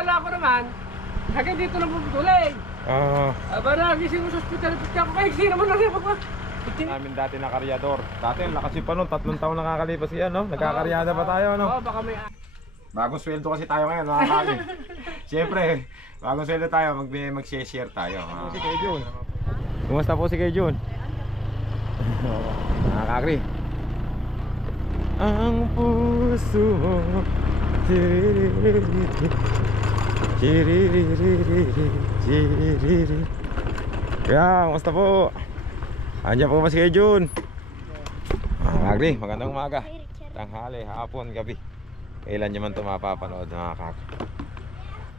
Kala ko naman, hanggang dito na puputulin. Ah, Aba na, gising mo sa hospital, pitya ko, kahit sino mo na rin ako. namin dati na karyador. Dati ang lakas yung pa nun, tatlong taon nakakalipas yan, no? Nagkakaryada pa tayo, no? Oo, baka may... Bagong sweldo kasi tayo ngayon, mga kali. Siyempre, bagong sweldo tayo, mag mag-share tayo. Si Kuya Jun. Kumusta po si Kuya Jun? Mga kakri. Ang puso Kaya, kumusta po? Andiyan po ba si Kuya Jun? Mga kakri, magandang umaga Tanghali, hapon, gabi Kailan nyo man ito mapapanood mga kak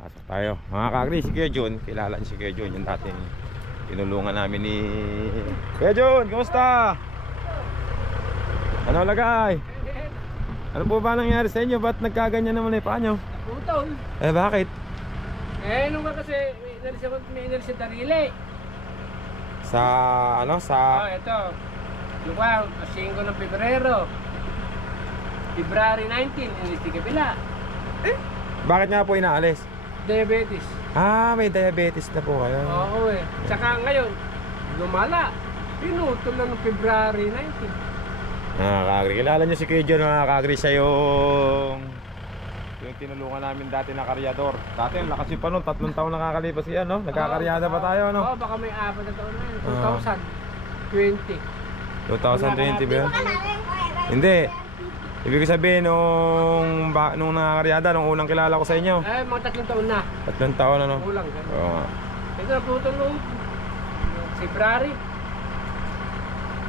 Pasok tayo Mga kakri, si Kuya Jun Kilala si Kuya Yung dating tinulungan namin ni Kuya Jun, kumusta? Ano lagay? Ano po ba nangyari sa inyo? Ba't nagkaganyan naman eh paano? Putol. Eh bakit? Eh, nung nga kasi, may inalis ako, may inalis sa darili. Sa ano? Sa ito. Yung ka, 5 ng Pebrero. February 19, inalis di kabila. Bakit nga po inaalis? Diabetes. Ah, may diabetes na po kayo Oo eh. Tsaka ngayon, lumala. Pinutol na ng February 19. Mga kagri, kilala nyo si Kuya John mga kagri siya yung yung tinulungan namin dati na karyador. Dati ang lakas yung pa nun, tatlong taon nakakalipas yan, no? Nagkakaryada pa tayo, Oo, no? baka may apat na taon na yun. Oo. 2020. 2020 ba yun? Hindi. Ibig sabihin, nung, ba, nung nakakaryada, nung unang kilala ko sa inyo, Eh, mga tatlong taon na. tatlong taon, ano? Kulang. Oo nga. Ito na putol nung February.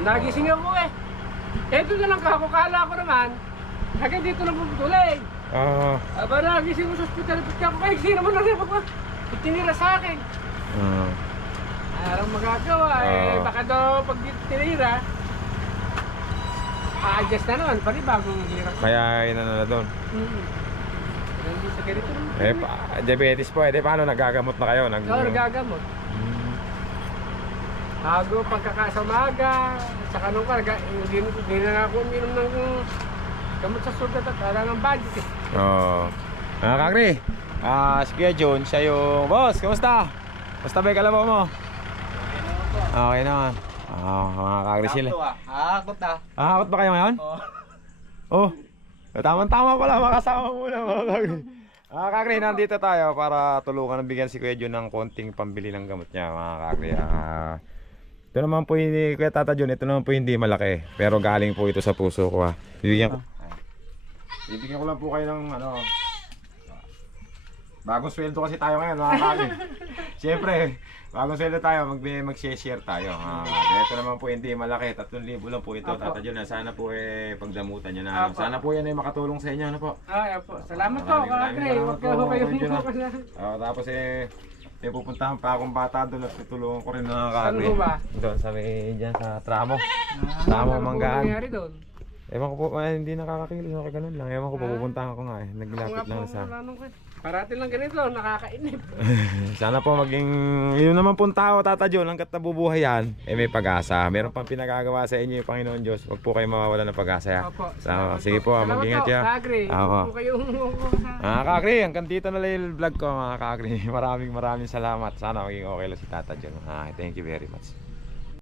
Nagising ako eh. Ito na lang kako, kala ko naman. Hanggang dito na puputulin. Ah, Aba nagising mo sa hospital, pitya ko, kahit sino mo na rin ako. Itinira sa akin. ah. Parang magagawa eh. Oo. Baka daw pag tinira, a-adjust na naman. Pari bagong hirap. kaya yun na na doon. Hmm. Hindi sa ganito naman. Eh, pa, diabetes po, eh, di paano nagagamot na kayo? Nag, Ikaw nagagamot. Hmm. Bago pagkakasamaga, saka nung karga, hindi, hindi na ako uminom ng gamot sa sugat at ala ng budget eh. Oo. Mga kakri, ah, si Kuya John, siya yung... Boss, kamusta? Kamusta ba yung kalabaw mo? Okay naman. Ah, mga kakri sila. Ah, kota. Ahakot ba kayo ngayon? Oh. Oh, tamang-tama pala makasama muna mga kakri. Mga kakri, nandito tayo para tulungan ng bigyan si Kuya John ng konting pambili ng gamot niya mga kakri. Ah, ito naman po hindi, Kuya Tata John, ito naman po hindi malaki. Pero galing po ito sa puso ko ha. Bibigyan ko. Bibigyan ko lang po kayo ng ano, Bagong sweldo kasi tayo ngayon mga kakri. Siyempre, bagong sweldo tayo, mag mag-share tayo. Ah, ito naman po hindi malaki, 3,000 lang po ito. Apo. Tata John, sana po eh pagdamutan niyo na. ano. Apo. Sana po yan ay makatulong sa inyo, ano po? Ah, yan po. Salamat po, Maraming maraming kakre. salamat Huwag po, kayo kayo Kuya John, ah. na. Ah, tapos eh, may pupuntahan pa akong bata doon at tutulungan ko rin mga Saan kakri. po ba? Doon sa may dyan sa tramo. Ah, Tama, ano po manggaan. nangyari doon? Ewan ko po, eh, hindi nakakakilos ako ganun lang. Ewan ko, Ah. pupuntahan ko nga eh. Naglapit lang po, sa... kwan. Parating lang ganito, nakakainip. Sana po maging yun naman pong tao Tata John hanggat nabubuhay yan eh may pag-asa. Meron pang pinagagawa sa inyo yung Panginoon Diyos. Huwag po kayo mawawala ng pag-asa. Opo. Sa, sige po, ah, mag-ingat po, ya. Opo. Huwag po kayong Mga kakri, hanggang dito na lang yung vlog ko mga kakri. Maraming maraming salamat. Sana maging okay lang si Tata John. Ah, thank you very much.